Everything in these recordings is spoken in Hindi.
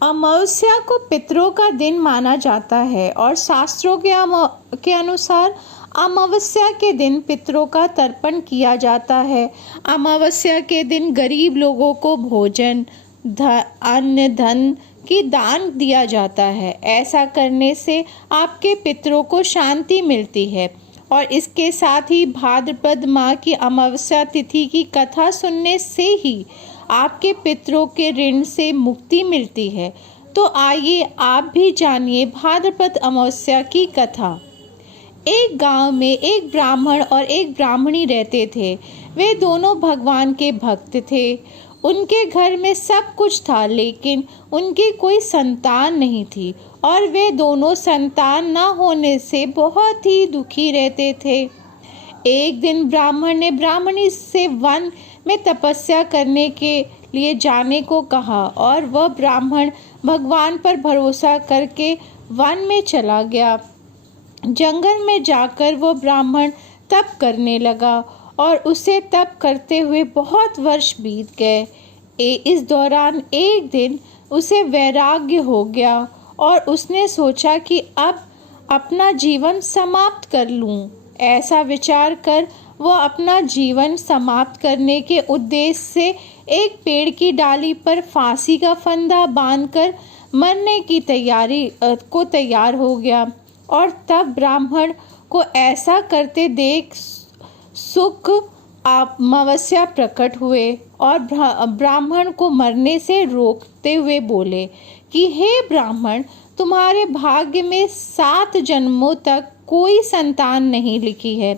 अमावस्या को पितरों का दिन माना जाता है और शास्त्रों के अनुसार अमावस्या के दिन पितरों का तर्पण किया जाता है। अमावस्या के दिन गरीब लोगों को भोजन, अन्न, धन की दान दिया जाता है। ऐसा करने से आपके पितरों को शांति मिलती है और इसके साथ ही भाद्रपद माह की अमावस्या तिथि की कथा सुनने से ही आपके पितरों के ऋण से मुक्ति मिलती है। तो आइए आप भी जानिए भाद्रपद अमावस्या की कथा। एक गांव में एक ब्राह्मण और एक ब्राह्मणी रहते थे। वे दोनों भगवान के भक्त थे। उनके घर में सब कुछ था, लेकिन उनकी कोई संतान नहीं थी और वे दोनों संतान न होने से बहुत ही दुखी रहते थे। एक दिन ब्राह्मण ने ब्राह्मणी से वन में तपस्या करने के लिए जाने को कहा और वह ब्राह्मण भगवान पर भरोसा करके वन में चला गया। जंगल में जाकर वो ब्राह्मण तप करने लगा और उसे तप करते हुए बहुत वर्ष बीत गए। इस दौरान एक दिन उसे वैराग्य हो गया और उसने सोचा कि अब अपना जीवन समाप्त कर लूं। ऐसा विचार कर वह अपना जीवन समाप्त करने के उद्देश्य से एक पेड़ की डाली पर फांसी का फंदा बांधकर मरने की तैयार हो गया। और तब ब्राह्मण को ऐसा करते देख सुख अमावस्या प्रकट हुए और ब्राह्मण को मरने से रोकते हुए बोले कि हे ब्राह्मण, तुम्हारे भाग्य में 7 जन्मों तक कोई संतान नहीं लिखी है,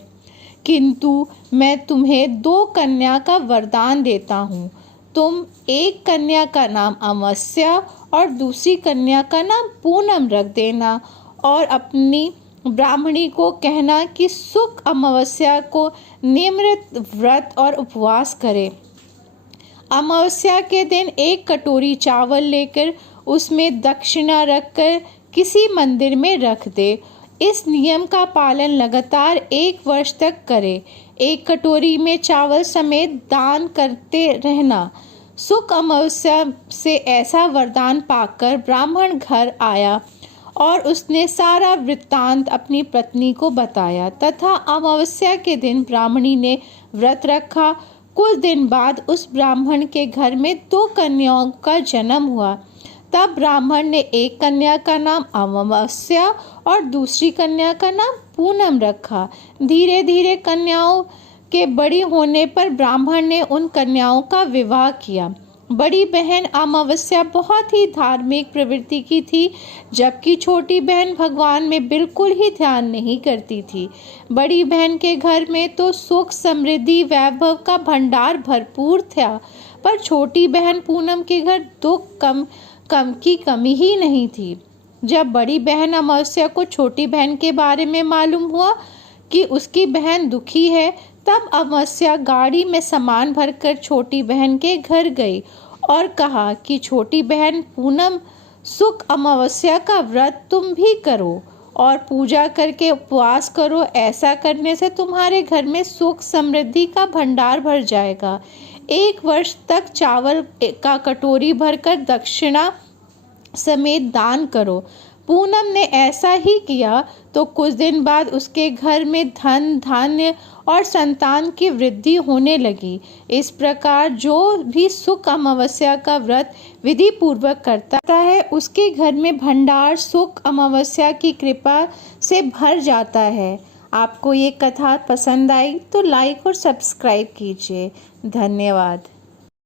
किंतु मैं तुम्हें 2 कन्या का वरदान देता हूँ। तुम एक कन्या का नाम अमावस्या और दूसरी कन्या का नाम पूनम रख देना और अपनी ब्राह्मणी को कहना कि शुक्ल अमावस्या को नियमित व्रत और उपवास करे। अमावस्या के दिन एक कटोरी चावल लेकर उसमें दक्षिणा रखकर किसी मंदिर में रख दे। इस नियम का पालन लगातार 1 वर्ष तक करे। एक कटोरी में चावल समेत दान करते रहना। शुक्ल अमावस्या से ऐसा वरदान पाकर ब्राह्मण घर आया और उसने सारा वृत्तांत अपनी पत्नी को बताया तथा अमावस्या के दिन ब्राह्मणी ने व्रत रखा। कुछ दिन बाद उस ब्राह्मण के घर में 2 कन्याओं का जन्म हुआ। तब ब्राह्मण ने एक कन्या का नाम अमावस्या और दूसरी कन्या का नाम पूनम रखा। धीरे धीरे कन्याओं के बड़ी होने पर ब्राह्मण ने उन कन्याओं का विवाह किया। बड़ी बहन अमावस्या बहुत ही धार्मिक प्रवृत्ति की थी, जबकि छोटी बहन भगवान में बिल्कुल ही ध्यान नहीं करती थी। बड़ी बहन के घर में तो सुख, समृद्धि, वैभव का भंडार भरपूर था, पर छोटी बहन पूनम के घर दुख कम की कमी ही नहीं थी। जब बड़ी बहन अमावस्या को छोटी बहन के बारे में मालूम हुआ कि उसकी बहन दुखी है, तब अमावस्या गाड़ी में सामान भरकर छोटी बहन के घर गई और कहा कि छोटी बहन पूनम, शुक्ल अमावस्या का व्रत तुम भी करो और पूजा करके उपवास करो। ऐसा करने से तुम्हारे घर में सुख समृद्धि का भंडार भर जाएगा। 1 वर्ष तक चावल का कटोरी भरकर दक्षिणा समेत दान करो। पूनम ने ऐसा ही किया तो कुछ दिन बाद उसके घर में धन, धान्य और संतान की वृद्धि होने लगी। इस प्रकार जो भी शुक्ल अमावस्या का व्रत विधि पूर्वक करता है, उसके घर में भंडार शुक्ल अमावस्या की कृपा से भर जाता है। आपको ये कथा पसंद आई तो लाइक और सब्सक्राइब कीजिए। धन्यवाद।